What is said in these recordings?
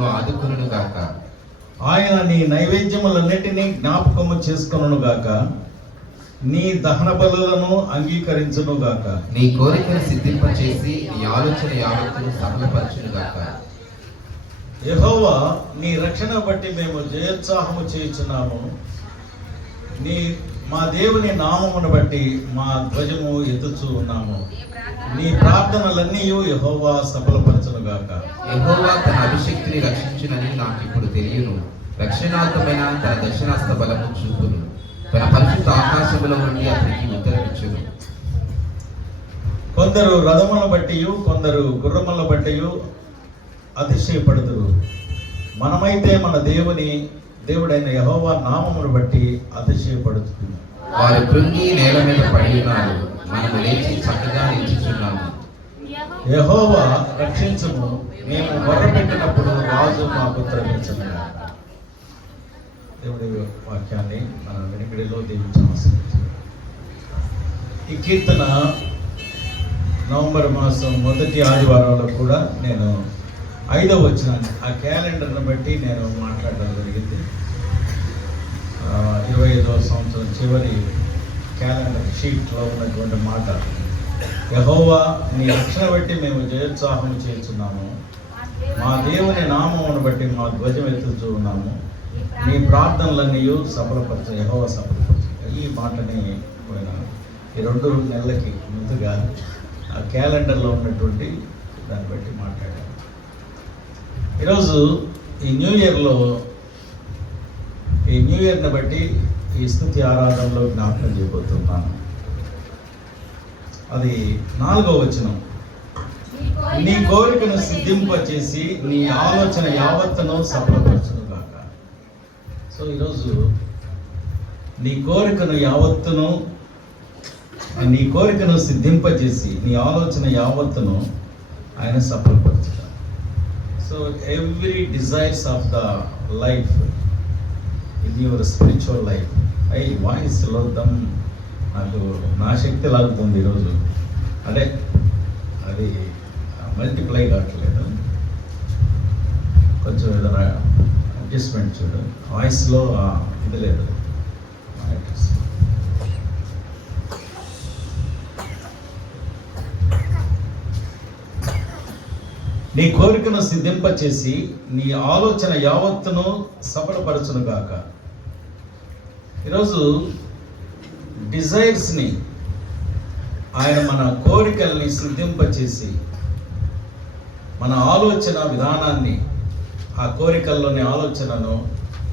నిన్ను ఆదుకొనును గాక. ఆయన నీ నైవేద్యములన్నిటినీ జ్ఞాపకము చేసుకొనును గాక. నీ దహన బలులను అంగీకరించును గాక. నీ కోరికను సిద్ధింపచేసి నీ ఆలోచన యావత్తును సఫలపరచును గాక. యెహోవా, నీ రక్షణ బట్టి మేము జయోత్సాహము చేయుచున్నాము. మా దేవుని నామమును బట్టి మా ధ్వజము ఎత్తుచూ ఉన్నాము. నీ ప్రార్థనలన్నీ యెహోవా సఫలపరచును గాక. యెహోవా తన అభిషక్తిని రక్షించునని నాకు ఇప్పుడు తెలియను. రక్షణార్థమైన తన దక్షిణాస్త బలము చూపును. తన పరిశుద్ధ ఆకాశములో నుండి అతనికి ఉత్తరమిచ్చును. కొందరు రథములను బట్టి, కొందరు గుర్రములను బట్టి అతిశయపడుదురు. మనమైతే మన దేవుడైన యెహోవా నామమును బట్టి అతిశయపడుతుంది. వారు కృంగి నేల మీద పడి ఉన్నారు. మనము లేచి చక్కగా నిలుచుచున్నాము. యెహోవా రక్షించుము. మేము మొర్రపెట్టినప్పుడు రాజు మాకు ఉత్తరమిచ్చును. దేవుడి వాక్యాన్ని మన వెనుకడిలో దీవించవలసి. ఈ కీర్తన నవంబర్ మాసం మొదటి ఆదివారంలో కూడా నేను 5వ వచనాన్ని, ఆ క్యాలెండర్ని బట్టి నేను మాట్లాడడం జరిగింది. 25వ సంవత్సరం చివరి క్యాలెండర్ షీట్లో ఉన్నటువంటి మాట, యెహోవా నీ రక్షణ బట్టి మేము జయోత్సాహం చేస్తున్నాము. మా దేవుని నామమును బట్టి మా ధ్వజం ఎత్తుతూ ఉన్నాము. నీ ప్రార్థనలన్నీ సఫలపరచు, యెహోవా సఫలపరచు. ఈ మాటని పోయిన ఈ 2 నెలలకి ముందుగా ఆ క్యాలెండర్లో ఉన్నటువంటి దాన్ని బట్టి మాట్లాడాను. ఈరోజు ఈ న్యూ ఇయర్ని బట్టి ఈ స్తుతి ఆరాధనలో జ్ఞాపకం చేయబోతున్నాను. అది 4వ వచనం. నీ కోరికను సిద్ధింపచేసి నీ ఆలోచన యావత్తును సఫలపరచును గాక. సో ఈరోజు నీ కోరికను సిద్ధింపచేసి నీ ఆలోచన యావత్తును ఆయన సఫలపరచుట. So every desires of the life in your spiritual life. వాయిస్లో నాకు నా శక్తి లాగుతుంది ఈరోజు. అంటే అది మల్టిప్లై కావట్లేదు. కొంచెం ఏదైనా అడ్జస్ట్మెంట్ చూడు. వాయిస్లో ఇది లేదు. నీ కోరికను సిద్ధింపచేసి నీ ఆలోచన యావత్తును సఫలపరచును గాక. ఈరోజు డిజైర్స్ని ఆయన మన కోరికల్ని సిద్ధింపచేసి మన ఆలోచన విధానాన్ని, ఆ కోరికల్లోని ఆలోచనను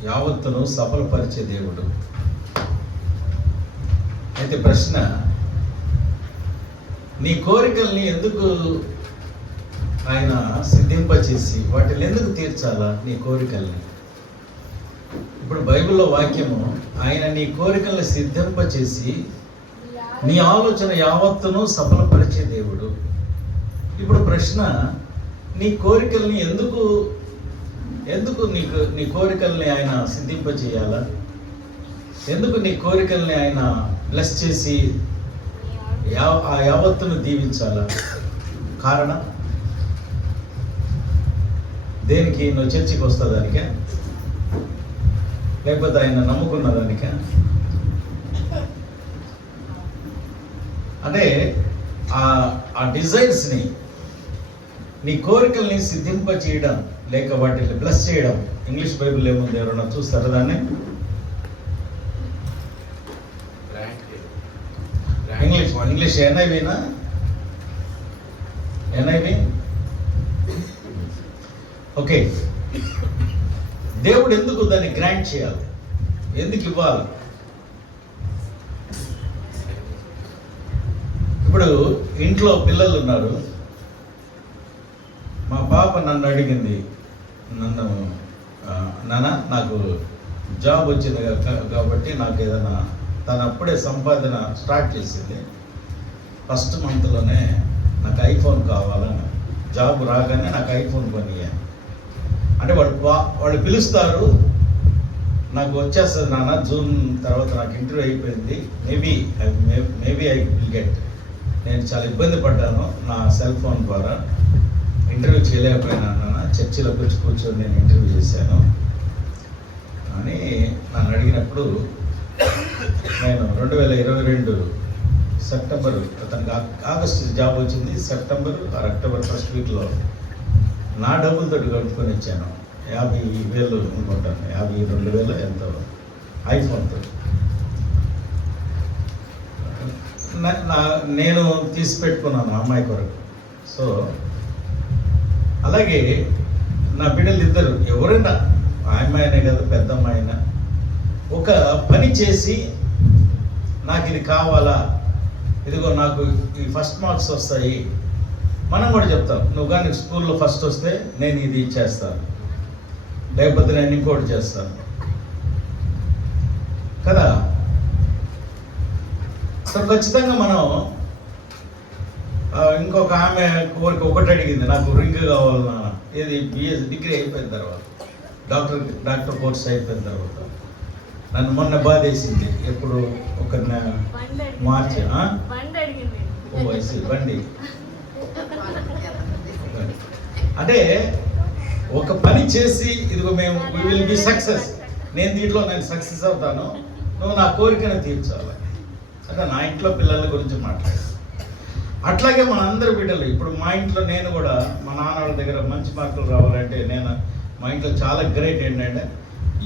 యావత్తును సఫలపరిచే దేవుడు. అయితే ప్రశ్న, నీ కోరికల్ని ఎందుకు ఆయన సిద్ధింపచేసి వాటిని ఎందుకు తీర్చాలా నీ కోరికల్ని? ఇప్పుడు బైబిల్లో వాక్యము, ఆయన నీ కోరికల్ని సిద్ధింపచేసి నీ ఆలోచన యావత్తును సఫలపరిచే దేవుడు. ఇప్పుడు ప్రశ్న, నీ కోరికల్ని ఎందుకు నీ కోరికల్ని ఆయన సిద్ధింపచేయాలా? ఎందుకు నీ కోరికల్ని ఆయన బ్లెస్ చేసి ఆ యావత్తును దీవించాలా? కారణం దేనికి? నువ్వు చర్చికి వస్తుందానికే, లేకపోతే ఆయన నమ్ముకున్న దానికే? అంటే ఆ డిజైర్స్ని, నీ కోరికల్ని సిద్ధింప చేయడం, లేక వాటిని బ్లెస్ చేయడం. ఇంగ్లీష్ బైబిల్ ఏముంది? ఎవరన్నా చూస్తారా దాన్ని? ఇంగ్లీష్ ఎన్ఐవినా? NIV okay. దేవుడు ఎందుకు దాన్ని గ్రాంట్ చేయాలి? ఎందుకు ఇవ్వాలి? ఇప్పుడు ఇంట్లో పిల్లలు ఉన్నారు. మా పాప నన్ను అడిగింది, నాన్న నాకు జాబ్ వచ్చింది కాబట్టి నాకు ఏదైనా, తను అప్పుడే సంపాదన స్టార్ట్ చేసింది. ఫస్ట్ మంత్లోనే నాకు ఐఫోన్ కావాలని, జాబ్ రాగానే నాకు ఐఫోన్ కొనియా అంటే వాళ్ళు పిలుస్తారు, నాకు వచ్చేస్తుంది నాన్న జూన్ తర్వాత, నాకు ఇంటర్వ్యూ అయిపోయింది, మేబీ ఐ విల్ గెట్. నేను చాలా ఇబ్బంది పడ్డాను, నా సెల్ ఫోన్ ద్వారా ఇంటర్వ్యూ చేయలేకపోయినా నాన్న, చర్చిలోకి వచ్చి కూర్చొని నేను ఇంటర్వ్యూ చేశాను అని నన్ను అడిగినప్పుడు నేను 2022 సెప్టెంబర్, అతనికి ఆగస్టు జాబ్ వచ్చింది, సెప్టెంబర్ అక్టోబర్ ఫస్ట్ వీక్లో నా డబ్బులతో కట్టుకొని వచ్చాను. 50,000 అనుకుంటాను, 52,000 ఎంతో ఐఫోన్తో. నేను తీసి పెట్టుకున్నాను అమ్మాయి కొరకు. సో అలాగే నా బిడ్డలు ఇద్దరు, ఎవరైనా అమ్మాయినే కదా పెద్ద అమ్మాయినా, ఒక పని చేసి నాకు ఇది కావాలా, ఇదిగో నాకు ఈ ఫస్ట్ మార్క్స్ వస్తాయి, మనం కూడా చెప్తాం, నువ్వు కానీ స్కూల్లో ఫస్ట్ వస్తే నేను ఇది ఇచ్చేస్తాను, లేకపోతే నేను ఇంకోటి చేస్తాను కదా. సో ఖచ్చితంగా మనం ఇంకొక ఆమె కోరిక ఒకటి అడిగింది, నాకు రింగ్ కావాలన్నా, ఏది బిఎస్ డిగ్రీ అయిపోయిన తర్వాత, డాక్టర్ కోర్స్ అయిపోయిన తర్వాత. నన్ను మొన్న బాధేసింది, ఎప్పుడు ఒక మార్చి బండి అంటే ఒక పని చేసి ఇదిగో మేము వి విల్ బి సక్సెస్, నేను సక్సెస్ అవుతాను, నువ్వు నా కోరికను తీర్చాలి అంటే నా ఇంట్లో పిల్లల గురించి మాట్లాడాను. అట్లాగే మన అందరి బిడ్డలు, ఇప్పుడు మా ఇంట్లో నేను కూడా మా నాన్న వాళ్ళ దగ్గర మంచి మార్కులు రావాలంటే మా ఇంట్లో చాలా గ్రేట్ ఏంటంటే,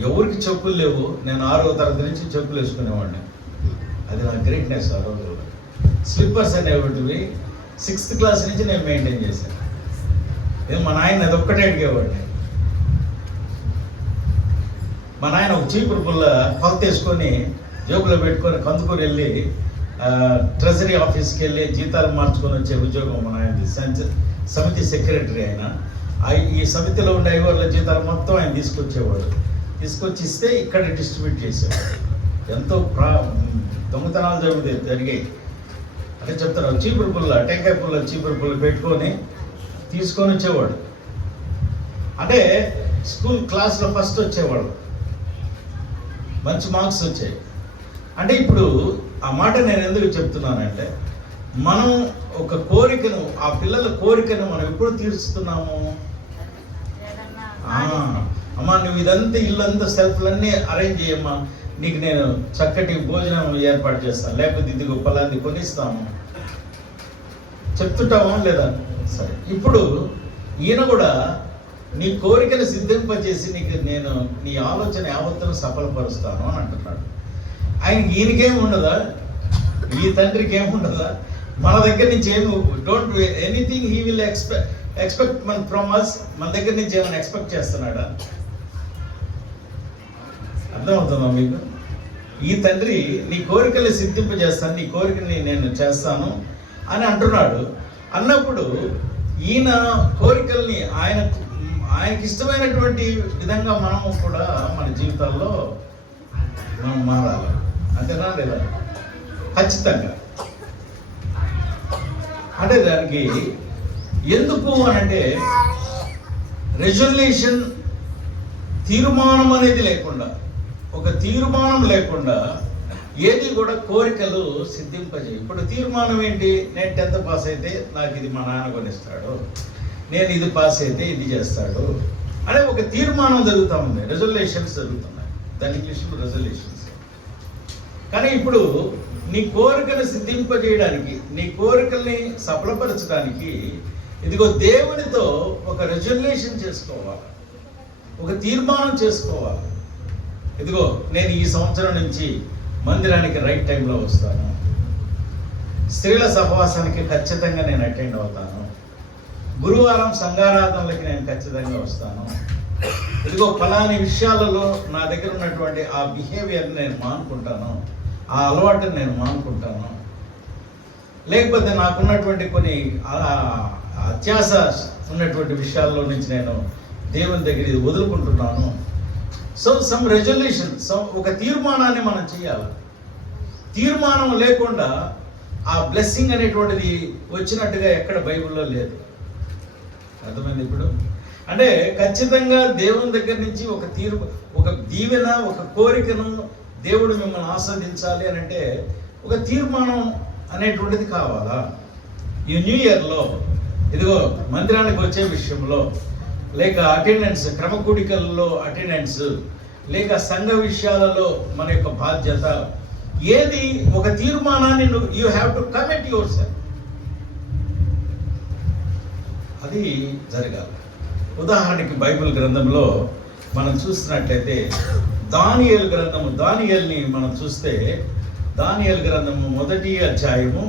ఎవరికి చెప్పులు లేవు, నేను 6వ తరగతి నుంచి చెప్పులు వేసుకునేవాడిని. అది నా గ్రేట్నెస్. ఆ రోజుల్లో స్లిప్పర్స్ అనేవి 6th క్లాస్ నుంచి నేను మెయింటైన్ చేశాను. నేను మా నాయన అది ఒక్కటే అడిగేవాడిని. మా నాయన ఒక చీపురు పుల్ల కొలత వేసుకొని జోబులో పెట్టుకొని కందుకొని వెళ్ళి ట్రెజరీ ఆఫీస్కి వెళ్ళి జీతాలు మార్చుకొని వచ్చే ఉద్యోగం మా నాయనది. సమితి సెక్రటరీ ఆయన. ఈ సమితిలో ఉండే ఐవర్ల జీతాలు మొత్తం ఆయన తీసుకొచ్చి ఇస్తే ఇక్కడ డిస్ట్రిబ్యూట్ చేసేవాడు. ఎంతో దొంగతనాలు జరిగాయి అంటే చెప్తారు. చీపురు పుల్ల, టెంకాయ పుల్ల, చీపురు పుల్ల పెట్టుకొని తీసుకొని వచ్చేవాడు. అంటే స్కూల్ క్లాస్లో ఫస్ట్ వచ్చేవాడు, మంచి మార్క్స్ వచ్చాయి. అంటే ఇప్పుడు ఆ మాట నేను ఎందుకు చెప్తున్నానంటే, మనం ఒక కోరికను, ఆ పిల్లల కోరికను మనం ఎప్పుడు తీరుస్తున్నాము? అమ్మా నువ్వు ఇదంతా ఇల్లంతా సెల్ఫ్లన్నీ అరేంజ్ చేయమ్మా, నీకు నేను చక్కటి భోజనం ఏర్పాటు చేస్తాను, లేకపోతే ఇది పలాంది కొనిస్తాము చెప్తుంటామా లేదా? సరే, ఇప్పుడు ఈయన కూడా నీ కోరికను సిద్ధింపజేసి నేను నీ ఆలోచన యావత్తును సఫలపరుస్తాను అని అంటున్నాడు. ఈయనకేం ఉండదా? ఈ తండ్రికి ఏముండదా? మన దగ్గర నుంచి ఏమి don't anything he will expect from us. మన దగ్గర నుంచి ఏమైనా ఎక్స్పెక్ట్ చేస్తున్నాడా? అర్థమవుతుందా మీకు? ఈ తండ్రి నీ కోరికలు సిద్ధింపజేస్తాను, నీ కోరికని నేను చేస్తాను అని అంటున్నాడు. అన్నప్పుడు ఈయన కోరికల్ని ఆయనకి ఇష్టమైనటువంటి విధంగా మనము కూడా మన జీవితాల్లో మనం మారాలి. అంతేనా లేదా? ఖచ్చితంగా. అంటే దానికి ఎందుకు అనంటే, రెజల్యూషన్ తీర్మానం అనేది లేకుండా, ఒక తీర్మానం లేకుండా ఏది కూడా కోరికలు సిద్ధింపజేయి. ఇప్పుడు తీర్మానం ఏంటి? నేను 10th పాస్ అయితే నాకు ఇది మా నాన్న కొనిస్తాడు, నేను ఇది పాస్ అయితే ఇది చేస్తాడు అనే ఒక తీర్మానం జరుగుతూ ఉంది. రెజల్యూషన్స్ జరుగుతున్నాయి, దాని ఇంగ్లీష్లో రెజల్యూషన్స్. కానీ ఇప్పుడు నీ కోరికను సిద్ధింపజేయడానికి, నీ కోరికల్ని సఫలపరచడానికి ఇదిగో దేవునితో ఒక రెజల్యూషన్ చేసుకోవాలి, ఒక తీర్మానం చేసుకోవాలి. ఇదిగో నేను ఈ సంవత్సరం నుంచి మందిరానికి రైట్ టైంలో వస్తాను, స్త్రీల సహవాసానికి ఖచ్చితంగా నేను అటెండ్ అవుతాను, గురువారం సంఘారాధనలకి నేను ఖచ్చితంగా వస్తాను, ఇదిగో ఫలాని విషయాలలో నా దగ్గర ఉన్నటువంటి ఆ బిహేవియర్ని నేను మానుకుంటాను, ఆ అలవాటుని నేను మానుకుంటాను, లేకపోతే నాకున్నటువంటి కొన్ని అత్యాస ఉన్నటువంటి విషయాల్లో నుంచి నేను దేవుని దగ్గర ఇది వదులుకుంటున్నాను. సో సమ్ రెజల్యూషన్, ఒక తీర్మానాన్ని మనం చేయాలి. తీర్మానం లేకుండా ఆ బ్లెస్సింగ్ అనేటువంటిది వచ్చినట్టుగా ఎక్కడ బైబిల్లో లేదు. అర్థమైంది ఇప్పుడు? అంటే ఖచ్చితంగా దేవుని దగ్గర నుంచి ఒక దీవెన, ఒక కోరికను దేవుడు మిమ్మల్ని ఆస్వాదించాలి అని అంటే ఒక తీర్మానం అనేటువంటిది కావాలా? ఈ న్యూ ఇయర్లో ఇదిగో మందిరానికి వచ్చే విషయంలో లేక అటెండెన్స్, క్రమకూడికల్లో అటెండెన్స్, లేక సంఘ విషయాలలో మన యొక్క బాధ్యత ఏది? ఒక తీర్మానాన్ని you have to commit your self. అది జరగాలి. ఉదాహరణకి బైబిల్ గ్రంథంలో మనం చూస్తున్నట్లయితే దానియేలు గ్రంథము, దానియేలుని మనం చూస్తే దానియేలు గ్రంథము 1వ అధ్యాయము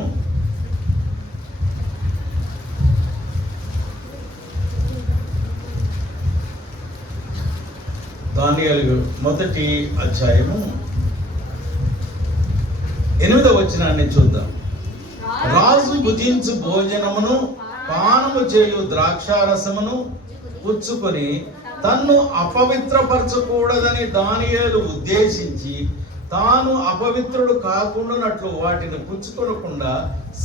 8వ వచనాన్ని చూద్దాం. రాజు భుజించు భోజనమును పానము చేయు ద్రాక్షారసమును పుచ్చుకొని తన్ను అపవిత్రపరచకూడదని దానియేలు ఉద్దేశించి తాను అపవిత్రుడు కాకుండానట్లు వాటిని పుచ్చుకొనకుండా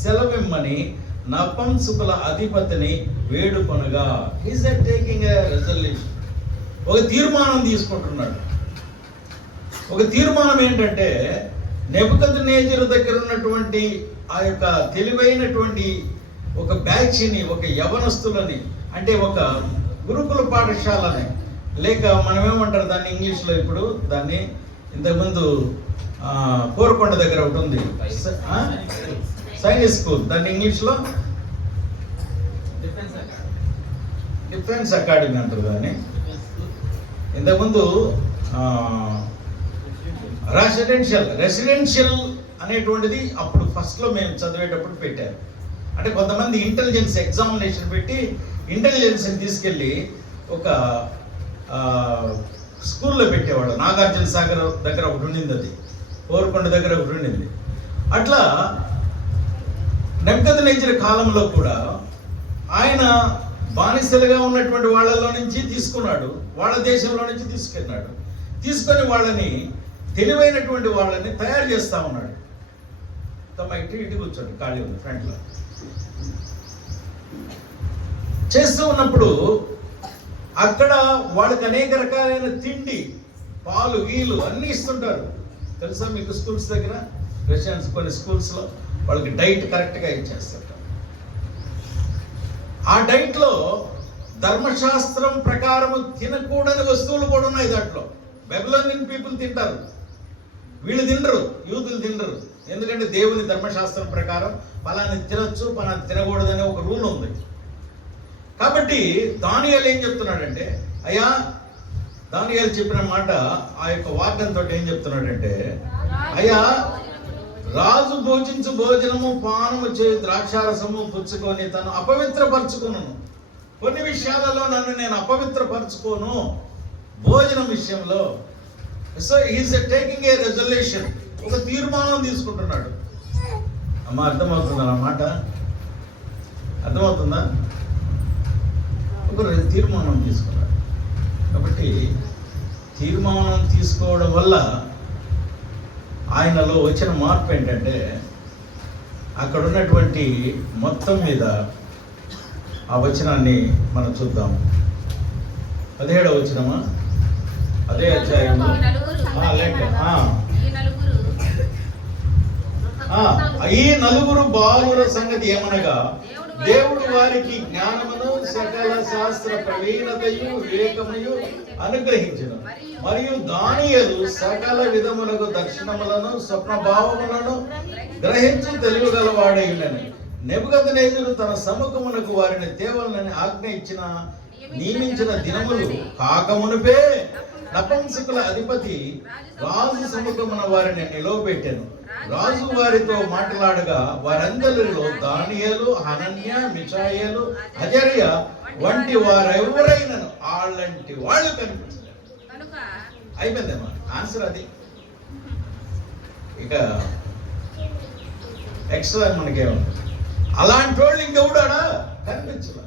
సెలవిమ్మని నపుంసకుల అధిపతిని వేడుకొనగా. Is taking a resolution. ఒక తీర్మానం తీసుకుంటున్నాడు. ఒక తీర్మానం ఏంటంటే, నెబుకద్నెజరు దగ్గర ఉన్నటువంటి ఆ యొక్క తెలివైనటువంటి ఒక బ్యాచ్ని, ఒక యవనస్తులని, అంటే ఒక గురుకుల పాఠశాలని, లేక మనం ఏమంటారు దాన్ని ఇంగ్లీష్లో, ఇప్పుడు దాన్ని ఇంతకుముందు కోరకొండ దగ్గర ఒకటి ఉంది సైనిక్ స్కూల్, దాన్ని ఇంగ్లీష్లో డిఫెన్స్ అకాడమీ అంటారు దాన్ని. ఇంతకుముందు రెసిడెన్షియల్ అనేటువంటిది అప్పుడు ఫస్ట్లో మేము చదివేటప్పుడు పెట్టారు. అంటే కొంతమంది ఇంటెలిజెన్స్ ఎగ్జామినేషన్ పెట్టి ఇంటెలిజెన్స్ని తీసుకెళ్ళి ఒక స్కూల్లో పెట్టేవాడు. నాగార్జున సాగర్ దగ్గర ఒకటి ఉండింది, అది కోరుకొండ దగ్గర ఒకటి ఉండింది. అట్లా నెబుకద్నెజరు కాలంలో కూడా ఆయన బానిసలుగా ఉన్నటువంటి వాళ్ళలో నుంచి తీసుకున్నాడు, వాళ్ళ దేశంలో నుంచి తీసుకొని వాళ్ళని, తెలివైనటువంటి వాళ్ళని తయారు చేస్తూ ఉన్నాడు. తమ ఇటు కూర్చోండి, ఖాళీ ఉంది ఫ్రంట్లో. చేస్తూ ఉన్నప్పుడు అక్కడ వాళ్ళకి అనేక రకాలైన తిండి, పాలు, గీలు అన్నీ ఇస్తుంటారు. తెలుసా మీకు? స్కూల్స్ దగ్గర, రెసిడెన్స్ కొన్ని స్కూల్స్లో వాళ్ళకి డైట్ కరెక్ట్గా ఇచ్చేస్తారు. ఆ డైట్లో ధర్మశాస్త్రం ప్రకారము తినకూడని వస్తువులు కూడా ఉన్నాయి దాంట్లో. బెబిలోనియన్ పీపుల్ తింటారు, వీళ్ళు తినరు, యూదులు తినరు. ఎందుకంటే దేవుని ధర్మశాస్త్రం ప్రకారం పలాని తినొచ్చు, పలాని తినకూడదని ఒక రూల్ ఉంది. కాబట్టి దానియేలు ఏం చెప్తున్నాడంటే, అయ్యా, దానియేలు చెప్పిన మాట ఆ యొక్క వాక్యంతో ఏం చెప్తున్నాడంటే, అయ్యా, రాజు భోజించు భోజనము పానము చేయు ద్రాక్షారసము పుచ్చుకొని తను అపవిత్రపరచుకున్నాను. కొన్ని విషయాలలో నన్ను నేను అపవిత్రపరచుకోను, భోజనం విషయంలో. So is taking a resolution. ఒక తీర్మానం తీసుకుంటున్నాడు. అమ్మ, అర్థమవుతుందా అన్నమాట? అర్థమవుతుందా? ఒక తీర్మానం తీసుకున్నాడు. కాబట్టి తీర్మానం తీసుకోవడం వల్ల ఆయనలో వచ్చిన మార్పు ఏంటంటే, అక్కడ ఉన్నటువంటి మొత్తం మీద ఆ వచనాన్ని మనం చూద్దాం. 17వ వచనమా? అదే అధ్యాయంలో ఈ నలుగురు బాలుర సంగతి ఏమనగా, దేవుడు వారికి జ్ఞానమును సకల శాస్త్ర ప్రవీణతయు వివేకముయు అనుగ్రహించును. మరియు దానియేలు సకల విధములకు దర్శనములను స్వప్నభావములను గ్రహించు తెలివి గలవాడై ఉన్నను. నెబుకద్నెజరు తన సముఖమునకు వారిని తేవాలని ఆజ్ఞ నియమించిన దినములు కాకమునుపే నపుంసకుల అధిపతి రాజు సముఖమున వారిని నిలవబెట్టెను. రాజు వారితో మాట్లాడగా వారందరిలో దానియేలు, హనన్య, మిషాయేలు, అజర్య వంటి వారెవరైనను అలాంటి వాళ్ళు కనిపించలేదు. అయిపోయిందమ్మా, ఆన్సర్ అది. ఇక ఎక్స్ట్రా మనకేముంది? అలాంటి వాళ్ళు ఇంకెవడాడా కనిపించలే.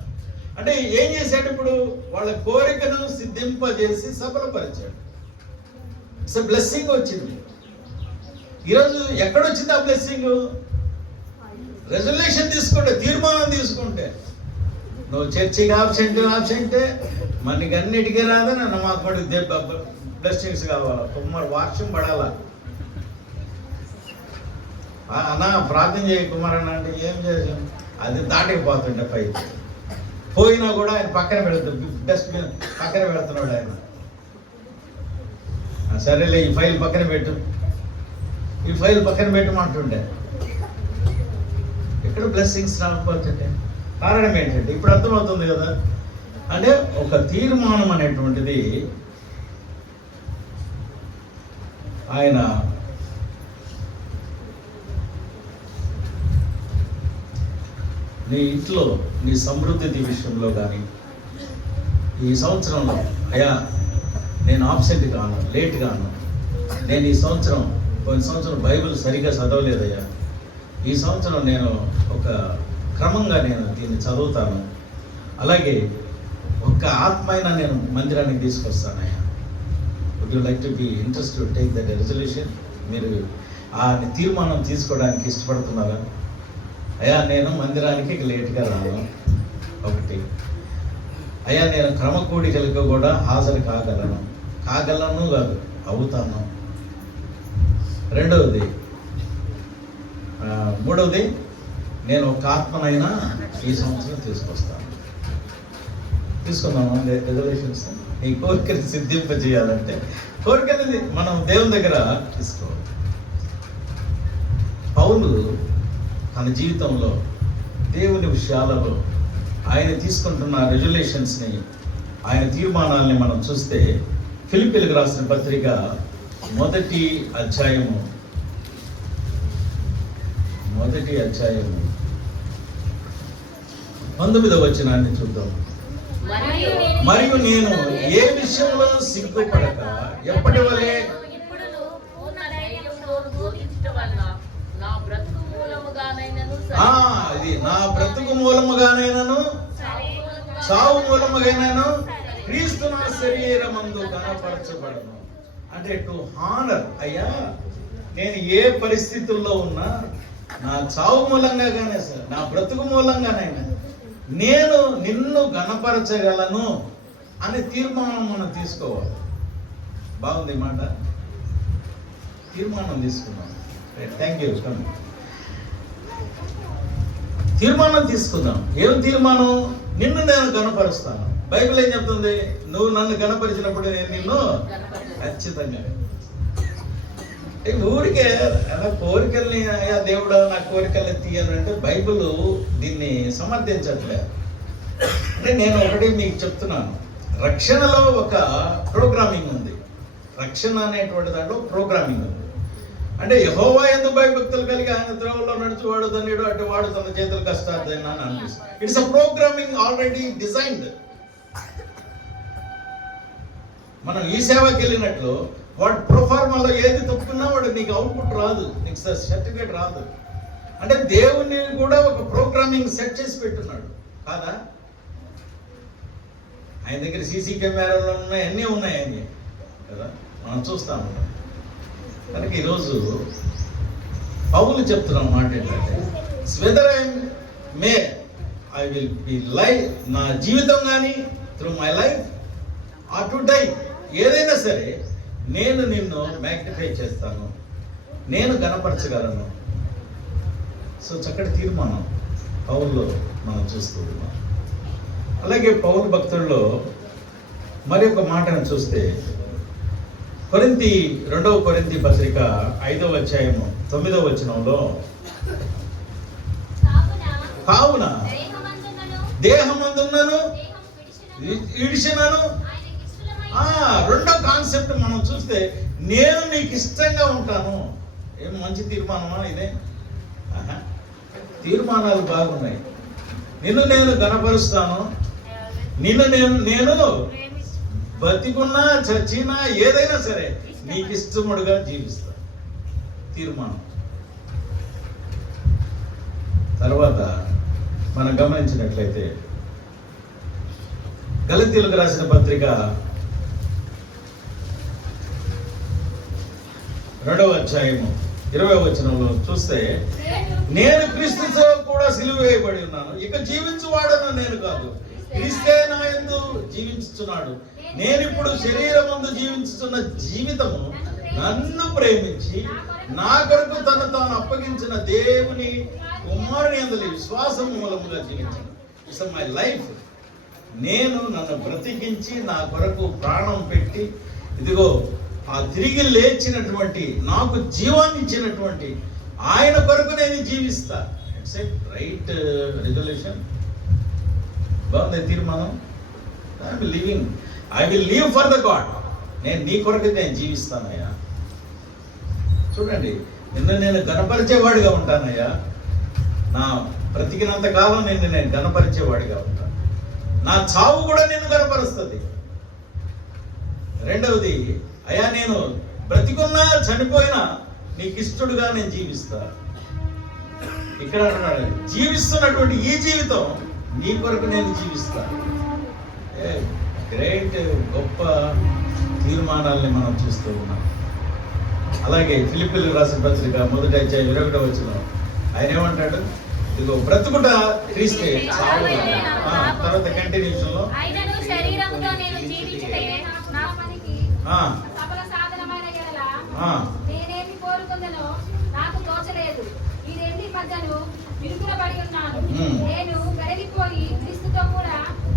అంటే ఏం చేశాడు? ఇప్పుడు వాళ్ళ కోరికను సిద్ధింపజేసి సఫలపరిచాడు. సో బ్లెస్సింగ్ వచ్చింది. ఈరోజు ఎక్కడొచ్చింది ఆ బ్లెస్సింగ్? రెజల్యూషన్ తీసుకుంటే, తీర్మానం తీసుకుంటే. నువ్వు చర్చికి ఆబ్సెంటే మనకి అన్నిటికీ రాదని అన్న, మాకు బ్లెస్సింగ్స్ కావాలా, కుమార్ వర్షం పడాలా అన్న, ప్రార్థన చేయ కుమార్ అన్న అంటే ఏం చేసాం, అది దాటిపోతుంటే పైకి. పోయినా కూడా ఆయన పక్కన పెడతాడు, డస్ట్బిన్ పక్కన పెడుతున్నాడు ఆయన. సరేలే ఈ ఫైల్ పక్కన పెట్టు, ఈ ఫైల్ పక్కన పెట్టమంటుండే. ఇక్కడ బ్లెస్సింగ్స్ రాకపోతుంటే కారణం ఏంటంటే ఇప్పుడు అర్థమవుతుంది కదా. అంటే ఒక తీర్మానం అనేటువంటిది ఆయన నీ ఇంట్లో నీ సమృద్ధి విషయంలో కానీ ఈ సంవత్సరంలో అయ్యా నేను ఆబ్సెంట్ కాను, లేట్ కాను, నేను ఈ సంవత్సరం పోయిన సంవత్సరం బైబిల్ సరిగ్గా చదవలేదయ్యా, ఈ సంవత్సరం నేను ఒక క్రమంగా నేను దీన్ని చదువుతాను, అలాగే ఒక్క ఆత్మైన నేను మందిరానికి తీసుకొస్తానయ్యా. Would you like to be interest to take that resolution? మీరు ఆ తీర్మానం తీసుకోవడానికి ఇష్టపడుతున్నారా? అయ్యా నేను మందిరానికి లేట్గా రాను, ఒకటి. అయ్యా నేను క్రమకూడికలకు కూడా హాజరు కాగలను కాదు, అవుతాను. రెండవది, మూడవది, నేను ఒక ఆత్మనైనా ఈ సంవత్సరం తీసుకుందాము రెజల్యూషన్స్. ఈ కోరికని సిద్ధింపజేయాలంటే కోరికని మనం దేవుని దగ్గర తీసుకోవాలి. పౌలు తన జీవితంలో దేవుని విషయాలలో ఆయన తీసుకుంటున్న రెజల్యూషన్స్ని, ఆయన తీర్మానాల్ని మనం చూస్తే ఫిలిప్పీలకు రాసిన పత్రిక 1వ అధ్యాయము 19వ వచనాన్ని చూద్దాం. మరియు నేను ఏ విషయంలో సిగ్గుపడక ఎప్పటి వలె ఇది నా బ్రతుకు మూలముగానైనను చావు మూలముగానైనను క్రీస్తు నా శరీరమందు కనపరచబడను. అంటే టు హానర్, అయ్యా నేను ఏ పరిస్థితుల్లో ఉన్నా నా చావు మూలంగా కానీ సార్ నా బ్రతుకు మూలంగానైనా నేను నిన్ను గణపరచగలను అనే తీర్మానం మనం తీసుకోవాలి. బాగుంది మాట, తీర్మానం తీసుకున్నాం. Thank you. తీర్మానం తీసుకుందాం. ఏం తీర్మానం? నిన్ను నేను గణపరుస్తాను. బైబిల్ ఏం చెప్తుంది? నువ్వు నన్ను గణపరిచినప్పుడు నేను నిన్ను ఖచ్చితంగా. ఊరికే అలా కోరికల్ని అయ్యా దేవుడా నా కోరికల్ని తీయను అంటే బైబిల్ దీన్ని సమర్థించట్లేదు. అంటే నేను ఒకటి మీకు చెప్తున్నాను, రక్షణలో ఒక ప్రోగ్రామింగ్ ఉంది. రక్షణ అనేటువంటి దాంట్లో ప్రోగ్రామింగ్ ఉంది. అంటే యెహోవా యందు భయభక్తులు కలిగి ఆయన త్రోవలో నడుచువాడు ధన్యుడు, అటు వాడు తన చేతులు కష్టార్థైన అని అనిపిస్తుంది. It's a programming already designed. మనం ఈ సేవకి వెళ్ళినట్లు వాడు ప్రొఫార్మాలో ఏది తప్పుకున్నా వాడు నీకు అవుట్పుట్ రాదు, నీకు సర్టిఫికేట్ రాదు. అంటే దేవుని కూడా ఒక ప్రోగ్రామింగ్ సెట్ చేసి పెట్టున్నాడు కాదా? ఆయన దగ్గర సీసీ కెమెరాలు ఉన్నాయి, అన్నీ ఉన్నాయి ఆయన కదా, మనం చూస్తా ఉంటాం. కనుక ఈరోజు పౌలు చెప్తున్న మాట ఏంటంటే whether I will be life, నా జీవితం కానీ through my life or to die, ఏదైనా సరే నేను నిన్ను మ్యాగ్నిఫై చేస్తాను, నేను గణపరచగలను. సో చక్కటి తీర్మానం పౌల్లో మనం చూస్తూ ఉన్నాం. అలాగే పౌలు భక్తుల్లో మరి ఒక మాటను చూస్తే కొరింథీ 2వ కొరింథీ పత్రిక 5వ అధ్యాయము 9వ వచనంలో, కావున దేహమందున్నను విడిచినను, రెండో కాన్సెప్ట్ మనం చూస్తే నేను నీకు ఇష్టంగా ఉంటాను. ఏం మంచి తీర్మానమా ఇదే? తీర్మానాలు బాగున్నాయి. నిన్ను నేను గణపరుస్తాను, నిన్ను నేను బతికున్నా చచ్చినా ఏదైనా సరే నీకు ఇష్టముడుగా జీవిస్తా. తీర్మానం. తర్వాత మనం గమనించినట్లయితే గలతీయులకు రాసిన పత్రిక 2వ అధ్యాయము 20వ వచనంలో చూస్తే, నేను క్రీస్తుతో కూడా సిలువ వేయబడి ఉన్నాను, ఇక జీవించువాడను నేను కాదు, క్రీస్తే నా యందు జీవించుచున్నాడు. నేను ఇప్పుడు శరీరమందు జీవించుతున్న జీవితము నన్ను ప్రేమించి నా కొరకు తను తాను అప్పగించిన దేవుని కుమారుని యందు విశ్వాసం మూలముగా జీవించాను. ఇట్స్ మై లైఫ్ నేను నన్ను బ్రతికించి నా కొరకు ప్రాణం పెట్టి ఇదిగో ఆ తిరిగి లేచినటువంటి నాకు జీవాన్ని ఇచ్చినటువంటి ఆయన కొరకు నేను జీవిస్తా. It's a right resolution. బాగుంది తీర్మానం. I will live for the God. నేను నీ కొరకు నేను జీవిస్తానయ్యా. చూడండి, నిన్ను నేను గణపరిచేవాడిగా ఉంటానయ్యా. నా బ్రతికినంత కాలం నేను గణపరిచేవాడిగా ఉంటాను. నా చావు కూడా నిన్ను గణపరుస్తుంది. రెండవది, అయ్యా నేను బ్రతికున్నా చనిపోయినా నీకు ఇష్టడుగా నేను జీవిస్తా. ఇక్కడ అంటున్నాడు, జీవిస్తున్నటువంటి ఈ జీవితం నీ కొరకు నేను జీవిస్తా. గ్రేట్, గొప్ప తీర్మానాల్ని మనం చూస్తూ ఉన్నాం. అలాగే ఫిలిప్పీలకు రాసిన పత్రిక 1వ అధ్యాయం 21వ వచనం ఆయన ఏమంటాడు? ఇదిగో బ్రతుకుట క్రీస్తే, తర్వాత కంటిన్యూషన్ లో నేను పెరిగిపోయి క్రీస్తుతో కూడా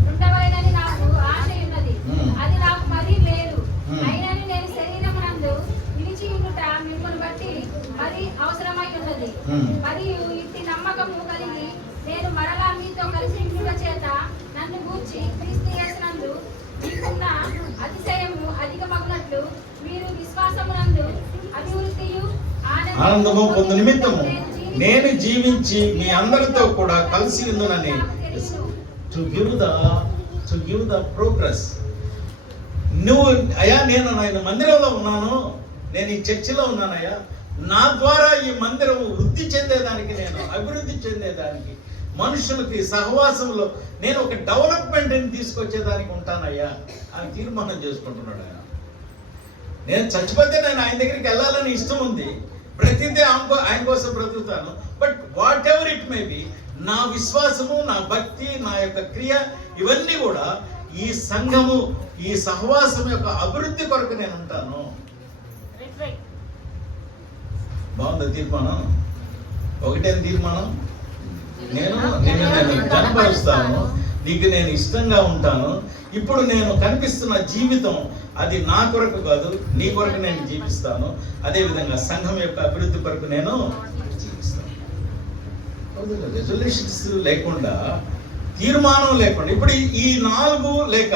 ఉండవలెనని నాకు ఆశ ఉన్నది. అది నాకు మరీ మేలు. అయినను నేను శరీరమునందు నిలిచి ఉండుట మిమ్మల్ని బట్టి మరి అవసరమై ఉన్నది. మరియు ఇట్టి నమ్మకము కలిగి నేను మరలా మీతో కలిసి ఉండుట చేత నన్ను గూర్చి క్రీస్తు యేసునందు మీకున్న అతిశయము అధికమగునట్లు మీరు విశ్వాసమునందు అభివృద్ధియు ఆనందము పొందు నిమిత్తము నేను జీవించి మీ అందరితో కూడా కలిసి ఉందునని టు గివ్ ద ప్రోగ్రెస్. నువ్వు అయ్యా నేను మందిరంలో ఉన్నాను, నేను ఈ చర్చిలో ఉన్నానయ్యా, నా ద్వారా ఈ మందిరం వృద్ధి చెందేదానికి, నేను అభివృద్ధి చెందేదానికి, మనుషులకి సహవాసంలో నేను ఒక డెవలప్మెంట్ని తీసుకొచ్చేదానికి ఉంటానయ్యా అని తీర్మానం చేసుకుంటున్నాడు ఆయన. నేను చచ్చిపోతే నేను ఆయన దగ్గరికి వెళ్ళాలని ఇష్టం ఉంది, బ్రతికితే ఆయన కోసం బ్రతుకుతాను. But whatever it may be, నా విశ్వాసము, నా భక్తి, నా యొక్క క్రియ, ఇవన్నీ కూడా ఈ సంఘము, ఈ సహవాసం యొక్క అభివృద్ధి కొరకు నేను ఉంటాను. బాగుంది తీర్మానం. ఒకటే తీర్మానం, నేను కనపరుస్తాను, నీకు నేను ఇష్టంగా ఉంటాను. ఇప్పుడు నేను కనిపిస్తున్న జీవితం అది నా కొరకు కాదు, నీ కొరకు నేను జీవిస్తాను. అదేవిధంగా సంఘం యొక్క అభివృద్ధి కొరకు నేను జీవిస్తాను. రెజల్యూషన్స్ లేకుండా, తీర్మానం లేకుండా, ఇప్పుడు ఈ 4 లేక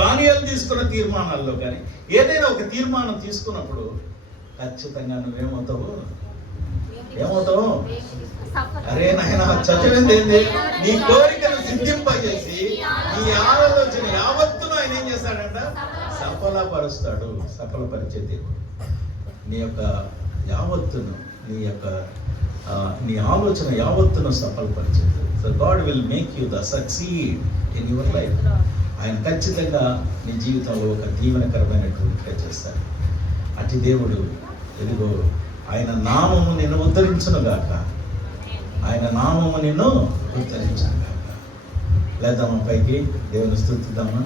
దానియేలు తీసుకున్న తీర్మానాల్లో కానీ ఏదైనా ఒక తీర్మానం తీసుకున్నప్పుడు ఖచ్చితంగా నువ్వేమవుతావు? అరే నాయన, చదివింది ఏంది? నీ కోరికను సిద్ధింపజేసి నీ ఆలోచన యావత్తును ఆయన ఏం చేస్తాడంట? సఫలపరుస్తాడు. సఫలపరిచే దేవుడు నీ యొక్క యావత్తును, నీ ఆలోచన యావత్తును సఫలపరిచేది. So God will make you the succeed in your life. ఆయన ఖచ్చితంగా నీ జీవితంలో ఒక దీవెనకరమైనటువంటిగా చేస్తాడు. అతి దేవుడు ఎదుగో ఆయన నామము నిన్ను ఉద్ధరించును గాక, ఆయన నామము నిన్ను ఉద్ధరించును గాక. లేదమ్మా పైకి దేవుని స్తుతిద్దామా.